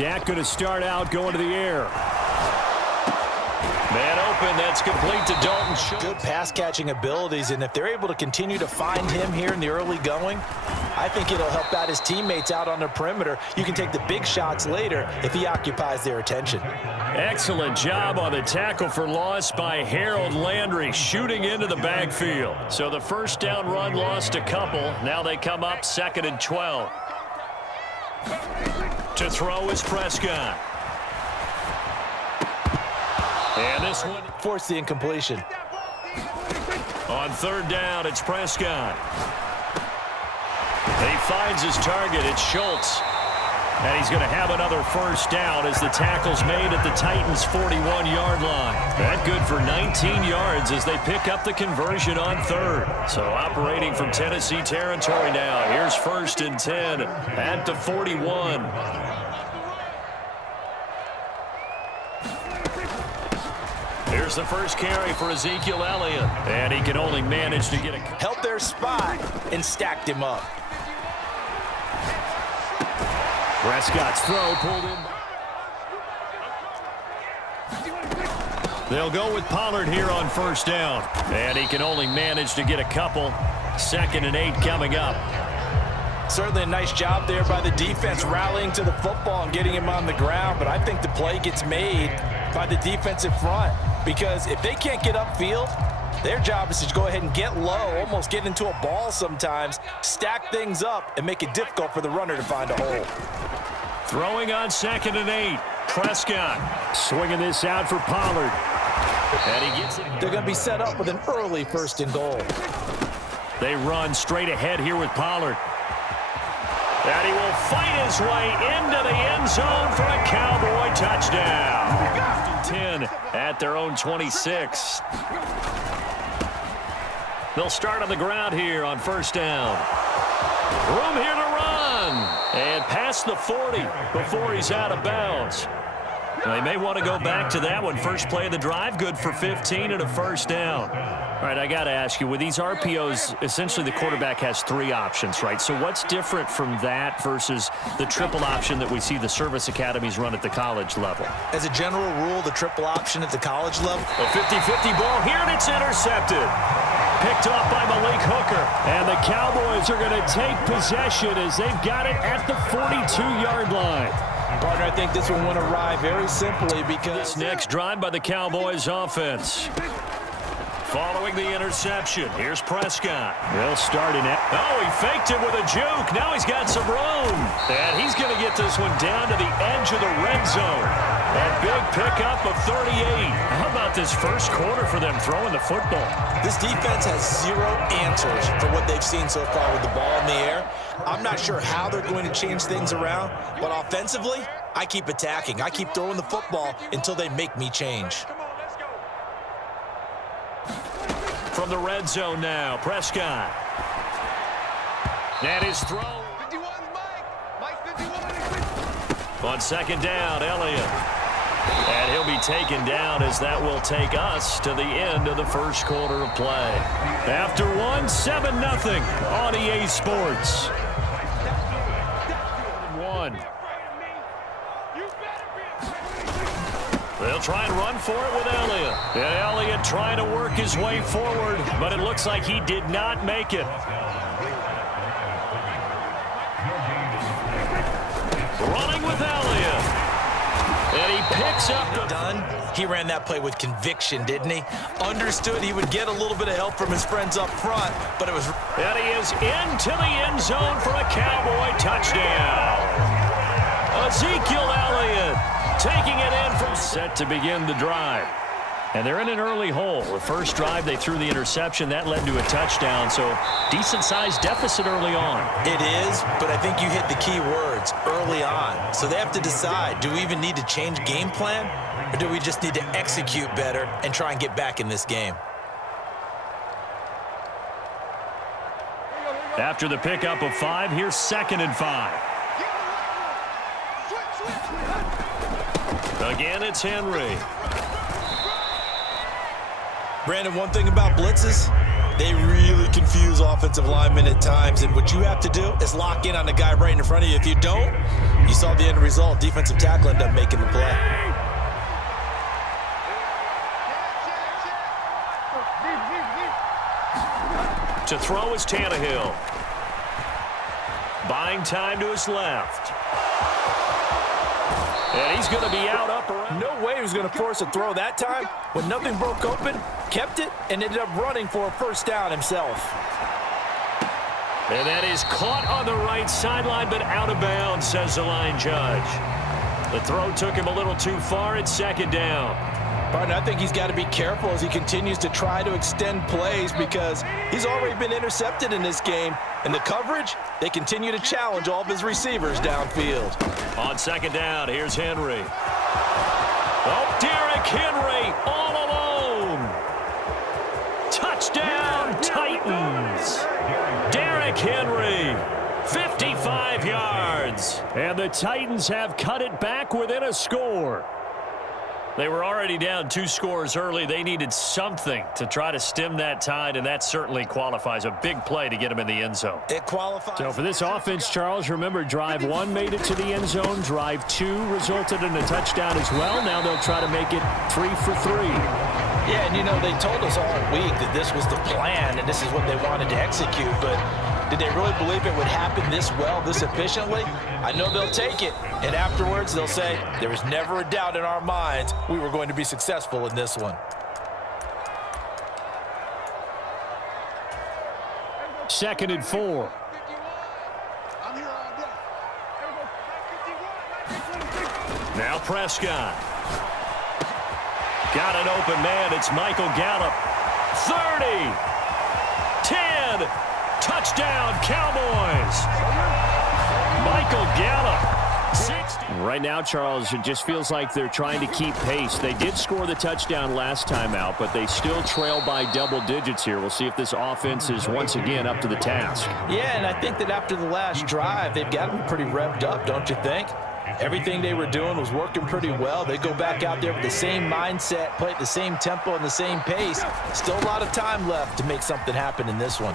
Dak going to start out going to the air. Man open, that's complete to Dalton Schultz. Good pass-catching abilities, and if they're able to continue to find him here in the early going, I think it'll help out his teammates out on the perimeter. You can take the big shots later if he occupies their attention. Excellent job on the tackle for loss by Harold Landry, shooting into the backfield. So the first down run lost a couple. Now they come up 2nd and 12. To throw is Prescott. And this one forced the incompletion. On 3rd down, it's Prescott. He finds his target. It's Schultz. And he's going to have another first down as the tackle's made at the Titans' 41-yard line. That good for 19 yards as they pick up the conversion on 3rd. So operating from Tennessee territory now. Here's 1st and 10 at the 41. Here's the first carry for Ezekiel Elliott. And he can only manage to get a... Held their spot and stacked him up. Prescott's throw pulled in. They'll go with Pollard here on 1st down. And he can only manage to get a couple. 2nd and 8 coming up. Certainly a nice job there by the defense rallying to the football and getting him on the ground. But I think the play gets made by the defensive front. Because if they can't get upfield, their job is to go ahead and get low, almost get into a ball sometimes, stack things up, and make it difficult for the runner to find a hole. Throwing on 2nd and 8. Prescott swinging this out for Pollard. And he gets it. They're going to be set up with an early 1st and goal. They run straight ahead here with Pollard. And he will fight his way into the end zone for a Cowboy touchdown. 10 at their own 26. They'll start on the ground here on 1st down. Room here to run. And past the 40 before he's out of bounds. They may want to go back to that one. First play of the drive, good for 15 and a 1st down. All right, I got to ask you, with these RPOs, essentially the quarterback has 3 options, right? So what's different from that versus the triple option that we see the service academies run at the college level? As a general rule, the triple option at the college level. A 50-50 ball here, and it's intercepted. Picked off by Malik Hooker. And the Cowboys are going to take possession as they've got it at the 42-yard line. Partner, I think this one went awry very simply because... This next drive by the Cowboys offense. Following the interception, here's Prescott. They'll start in it. Oh, he faked it with a juke. Now he's got some room. And he's going to get this one down to the edge of the red zone. And big pickup of 38. How about this first quarter for them throwing the football? This defense has 0 answers for what they've seen so far with the ball in the air. I'm not sure how they're going to change things around, but offensively, I keep attacking. I keep throwing the football until they make me change. From the red zone now, Prescott. And his throw. On 2nd down, Elliott. And he'll be taken down as that will take us to the end of the first quarter of play. After one, 7-0 on EA Sports. 1. They'll try and run for it with Elliott. And Elliott trying to work his way forward, but it looks like he did not make it. Running with Elliott. And he picks up the... He ran that play with conviction, didn't he? Understood he would get a little bit of help from his friends up front, but it was... And he is into the end zone for a Cowboy touchdown. Ezekiel Elliott taking it in from set to begin the drive. And they're in an early hole. The first drive, they threw the interception. That led to a touchdown, so decent-sized deficit early on. It is, but I think you hit the key words, early on. So they have to decide, do we even need to change game plan, or do we just need to execute better and try and get back in this game? After the pickup of 5, here's 2nd and 5. Again, it's Henry. Brandon, one thing about blitzes, They really confuse offensive linemen at times, and what you have to do is lock in on the guy right in front of you. If you don't, you saw the end result. Defensive tackle ended up making the play. To throw is Tannehill. Buying time to his left. And he's going to be out up around. No way he was going to force a throw that time. When nothing broke open, kept it, and ended up running for a first down himself. And that is caught on the right sideline, but out of bounds, says the line judge. The throw took him a little too far at second down. Partner, I think he's got to be careful as he continues to try to extend plays because he's already been intercepted in this game. And the coverage, they continue to challenge all of his receivers downfield. On second down, here's Henry. Oh, Derrick Henry all alone. Touchdown, Titans. Derrick Henry, 55 yards. And the Titans have cut it back within a score. They were already down 2 scores early. They needed something to try to stem that tide, and that certainly qualifies. A big play to get them in the end zone. It qualifies. So for this offense, Charles, remember, drive 1 made it to the end zone. Drive 2 resulted in a touchdown as well. Now they'll try to make it 3 for 3. Yeah, and you know, they told us all week that this was the plan and this is what they wanted to execute, but did they really believe it would happen this well, this efficiently? I know they'll take it, and afterwards they'll say, there was never a doubt in our minds we were going to be successful in this one. Second and 4. Now Prescott. Got an open man. It's Michael Gallup. 30. 10. Touchdown, Cowboys. Michael Gallup. 60. Right now, Charles, it just feels like they're trying to keep pace. They did score the touchdown last time out, but they still trail by double digits here. We'll see if this offense is once again up to the task. Yeah, and I think that after the last drive, they've got them pretty revved up, don't you think? Everything they were doing was working pretty well. They go back out there with the same mindset, play at the same tempo and the same pace. Still a lot of time left to make something happen in this one.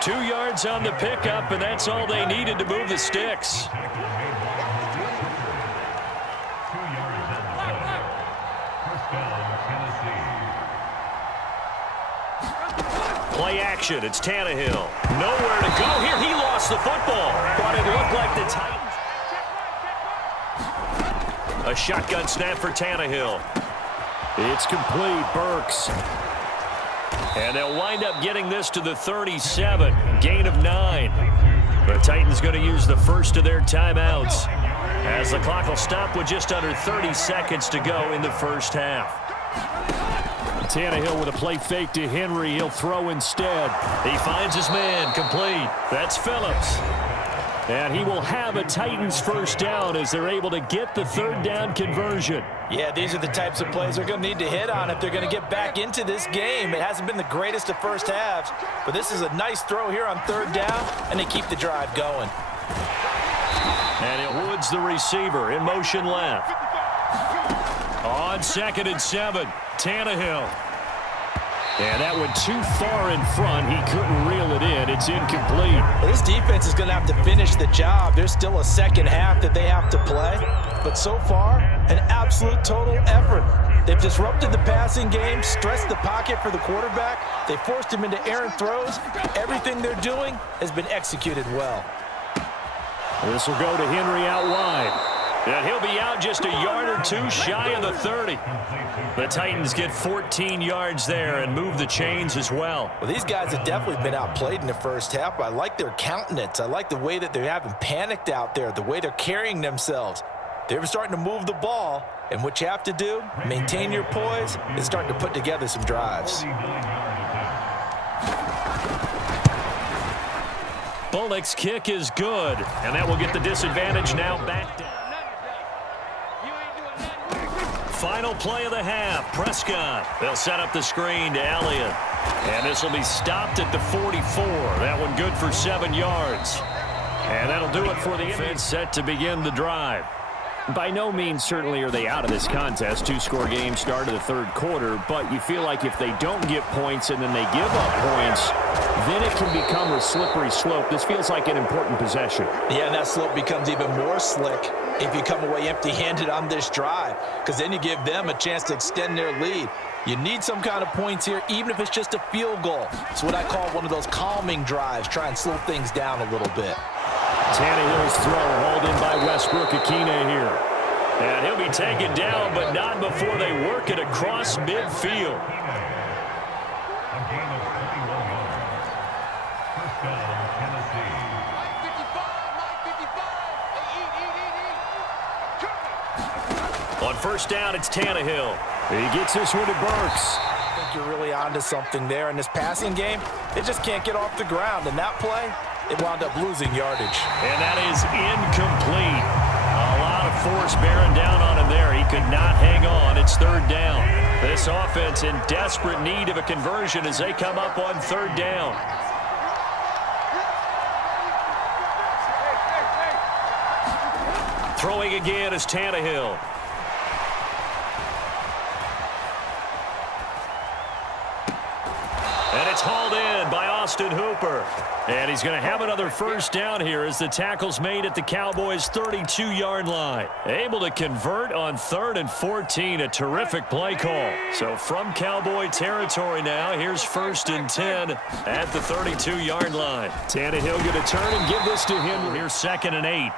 2 yards on the pickup, and that's all they needed to move the sticks. Play action. It's Tannehill. Nowhere to go here. He lost the football, but it looked like the Titans. A shotgun snap for Tannehill. It's complete. Burks. And they'll wind up getting this to the 37. Gain of 9. The Titans going to use the first of their timeouts as the clock will stop with just under 30 seconds to go in the first half. Tannehill with a play fake to Henry. He'll throw instead. He finds his man. Complete. That's Phillips. And he will have a Titans first down as they're able to get the third down conversion. Yeah, these are the types of plays they're going to need to hit on if they're going to get back into this game. It hasn't been the greatest of first halves, but this is a nice throw here on third down, and they keep the drive going. And Woods, the receiver, in motion left. On 2nd and 7, Tannehill. And that went too far in front. He couldn't reel it in. It's incomplete. Well, this defense is going to have to finish the job. There's still a second half that they have to play. But so far, an absolute total effort. They've disrupted the passing game, stressed the pocket for the quarterback. They forced him into errant throws. Everything they're doing has been executed well. This will go to Henry out wide. And he'll be out just a yard or 2 shy of the 30. The Titans get 14 yards there and move the chains as well. Well, these guys have definitely been outplayed in the first half. I like their countenance. I like the way that they haven't panicked out there, the way they're carrying themselves. They're starting to move the ball, and what you have to do, maintain your poise, and start to put together some drives. Bullock's kick is good, and that will get the disadvantage now back down. Final play of the half, Prescott. They'll set up the screen to Elliott. And this will be stopped at the 44. That one good for 7 yards. And that'll do it for the offense set to begin the drive. By no means certainly are they out of this contest. Two-score game start of the third quarter, but you feel like if they don't get points and then they give up points, then it can become a slippery slope. This feels like an important possession. Yeah, and that slope becomes even more slick if you come away empty-handed on this drive, because then you give them a chance to extend their lead. You need some kind of points here, even if it's just a field goal. It's what I call one of those calming drives, try and slow things down a little bit. Tannehill's throw hauled in by Westbrook-Ikhine here. And he'll be taken down, but not before they work it across midfield. On first down, it's Tannehill. He gets this one to Burks. I think you're really onto something there in this passing game. It just can't get off the ground. And that play, it wound up losing yardage. And that is incomplete. A lot of force bearing down on him there. He could not hang on. It's third down. This offense in desperate need of a conversion as they come up on third down. Throwing again is Tannehill. And it's hauled in by Austin Hooper. And he's going to have another first down here as the tackle's made at the Cowboys' 32-yard line. Able to convert on 3rd and 14. A terrific play call. So from Cowboy territory now, here's 1st and 10 at the 32-yard line. Tannehill going to turn and give this to Henry. Here's 2nd and 8.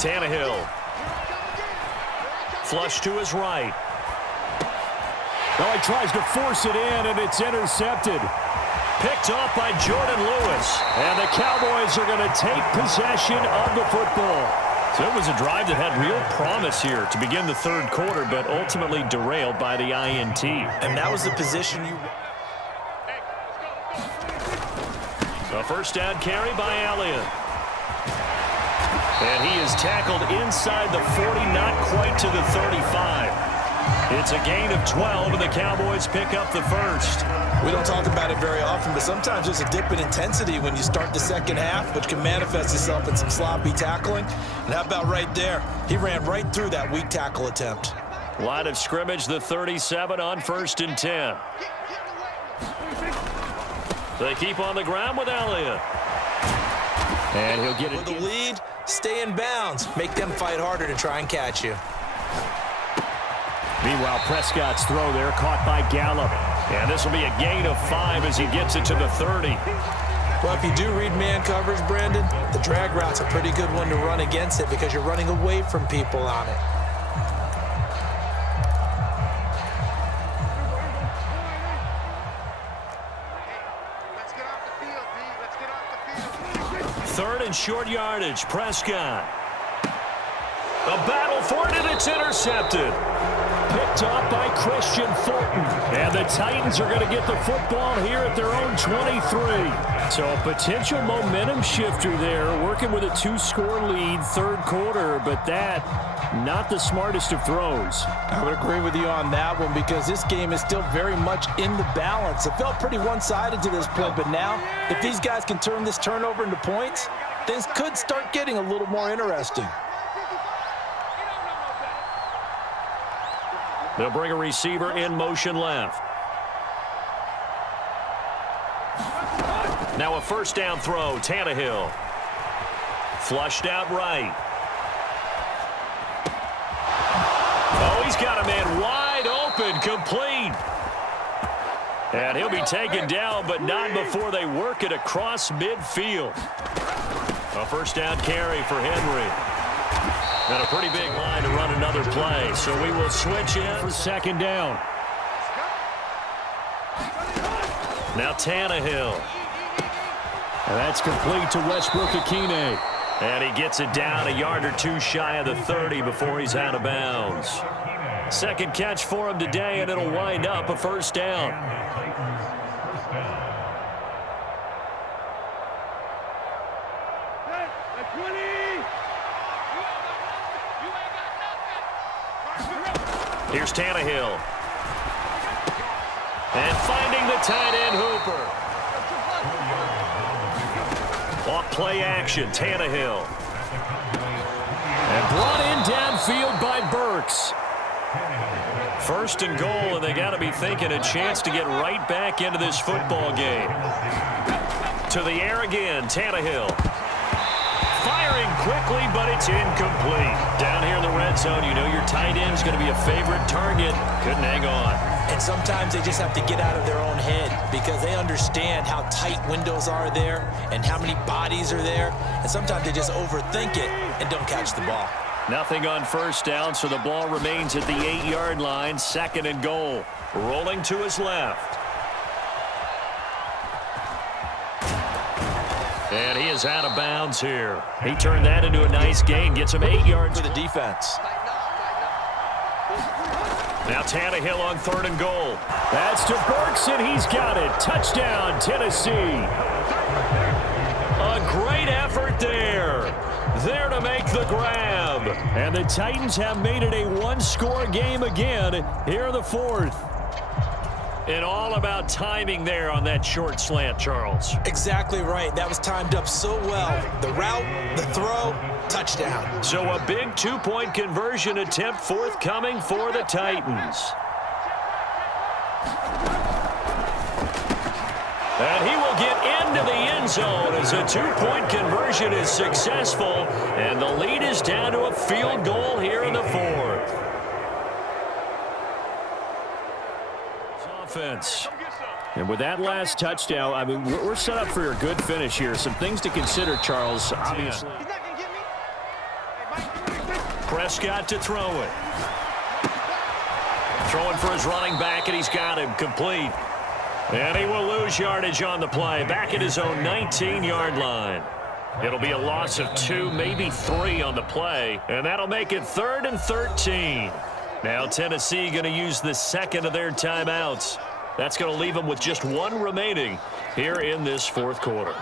Tannehill. Flush to his right. Well, he tries to force it in, and it's intercepted. Picked off by Jordan Lewis. And the Cowboys are going to take possession of the football. So it was a drive that had real promise here to begin the third quarter, but ultimately derailed by the INT. And that was the position you... A first down carry by Elliott. And he is tackled inside the 40, not quite to the 35. It's a gain of 12, and the Cowboys pick up the first. We don't talk about it very often, but sometimes there's a dip in intensity when you start the second half, which can manifest itself in some sloppy tackling. And how about right there? He ran right through that weak tackle attempt. Line of scrimmage, the 37 on 1st and 10. They keep on the ground with Elliott. And he'll get it. With the lead, stay in bounds. Make them fight harder to try and catch you. Meanwhile, Prescott's throw there caught by Gallup. And this will be a gain of 5 as he gets it to the 30. Well, if you do read man coverage, Brandon, the drag route's a pretty good one to run against it because you're running away from people on it. Third and short yardage, Prescott. A battle for it, and it's intercepted. Picked off by Christian Fulton. And the Titans are going to get the football here at their own 23. So a potential momentum shifter there, working with a 2-score lead, third quarter, but that, not the smartest of throws. I would agree with you on that one because this game is still very much in the balance. It felt pretty one-sided to this point, but now, if these guys can turn this turnover into points, things could start getting a little more interesting. They'll bring a receiver in motion left. Now a first down throw, Tannehill. Flushed out right. Oh, he's got a man wide open, complete. And he'll be taken down, but not before they work it across midfield. A first down carry for Henry. And a pretty big line to run another play. So we will switch in for second down. Now Tannehill. And that's complete to Westbrook-Ikhine. And he gets it down a yard or two shy of the 30 before he's out of bounds. Second catch for him today, and it'll wind up a first down. Here's Tannehill. And finding the tight end, Hooper. Off play action, Tannehill. And Brought in downfield by Burks. First and goal, and they got to be thinking a chance to get right back into this football game. To the air again, Tannehill. Firing quickly, but it's incomplete. Down here in the red zone, you know your tight end's going to be a favorite target. Couldn't hang on. And sometimes they just have to get out of their own head because they understand how tight windows are there and how many bodies are there. And sometimes they just overthink it and don't catch the ball. Nothing on first down, so the ball remains at the 8-yard line. Second and goal. Rolling to his left. And he is out of bounds here. He turned that into a nice gain. Gets him 8 yards. For the defense. Now Tannehill on third and goal. That's to Burks, and he's got it. Touchdown, Tennessee. A great effort there. There to make the grab. And the Titans have made it a one-score game again here in the fourth. And all about timing there on that short slant, Charles. Exactly right. That was timed up so well. The route, the throw, touchdown. So a big two-point conversion attempt forthcoming for the Titans. And he will get into the end zone as a two-point conversion is successful. And the lead is down to a field goal here in the fourth. Offense. And with that last touchdown, I mean, we're set up for a good finish here. Some things to consider, Charles, obviously. Prescott to throw it. Throwing for his running back, and he's got him complete. And he will lose yardage on the play. Back at his own 19-yard line. It'll be a loss of 2, maybe 3 on the play. And that'll make it 3rd and 13. Now Tennessee going to use the second of their timeouts. That's going to leave them with just 1 remaining here in this fourth quarter.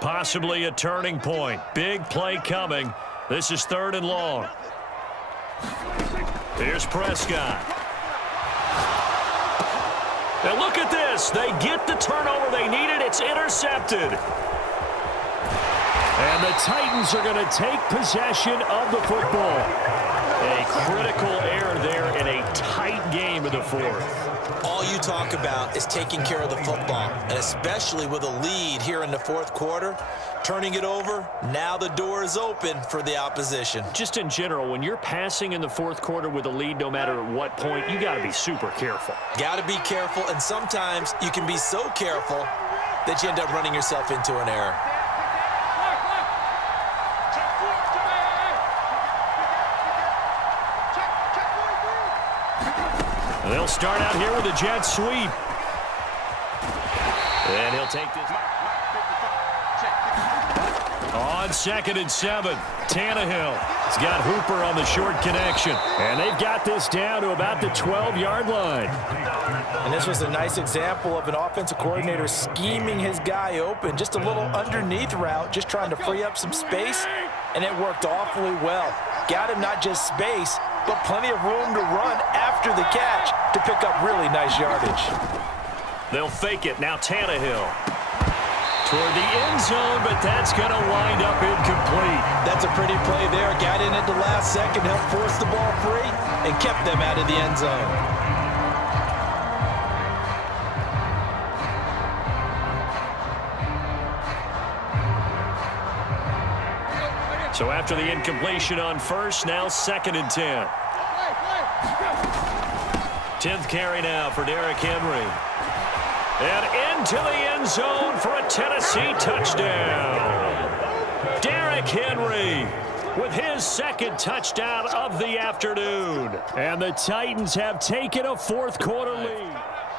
Possibly a turning point. Big play coming. This is 3rd and long. Here's Prescott. Now look at this. They get the turnover they needed. It's intercepted. And the Titans are going to take possession of the football. A critical error there in a tight game in the fourth. All you talk about is taking care of the football, and especially with a lead here in the fourth quarter, turning it over, now the door is open for the opposition. Just in general, when you're passing in the fourth quarter with a lead, no matter at what point, you got to be super careful. Got to be careful, and sometimes you can be so careful that you end up running yourself into an error. They'll start out here with a jet sweep. And he'll take this. On 2nd and 7, Tannehill has got Hooper on the short connection. And they've got this down to about the 12-yard line. And this was a nice example of an offensive coordinator scheming his guy open. Just a little underneath route, just trying to free up some space. And it worked awfully well. Got him not just space, but plenty of room to run after the catch to pick up really nice yardage. They'll fake it. Now Tannehill toward the end zone, but that's going to wind up incomplete. That's a pretty play there. Got in at the last second, helped force the ball free, and kept them out of the end zone. So after the incompletion on first, now 2nd and 10. 10th carry now for Derrick Henry. And into the end zone for a Tennessee touchdown. Derrick Henry with his 2nd touchdown of the afternoon. And the Titans have taken a fourth quarter lead.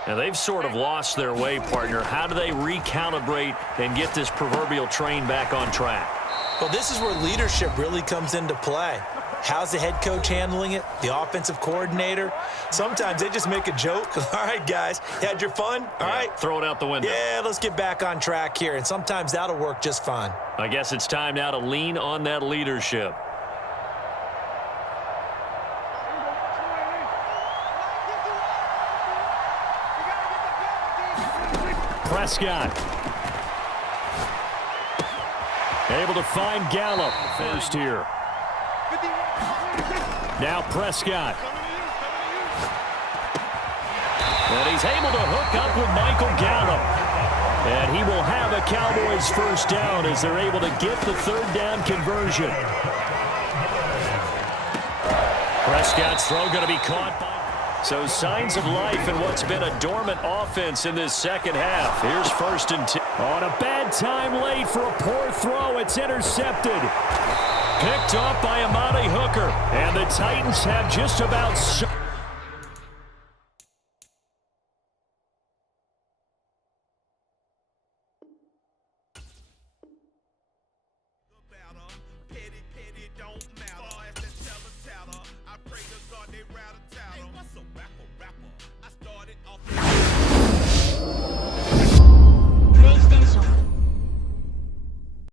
And they've sort of lost their way, partner. How do they recalibrate and get this proverbial train back on track? Well, this is where leadership really comes into play. How's the head coach handling it? The offensive coordinator? Sometimes they just make a joke. All right, guys, you had your fun? All right. Throw it out the window. Yeah, let's get back on track here. And sometimes that'll work just fine. I guess it's time now to lean on that leadership. Prescott. Able to find Gallup first here. Now Prescott. And he's able to hook up with Michael Gallup. And he will have a Cowboys first down as they're able to get the third down conversion. Prescott's throw going to be caught by... So signs of life in what's been a dormant offense in this second half. Here's 1st and 10. On a bad time late for a poor throw. It's intercepted. Picked up by Amani Hooker. And the Titans have just about...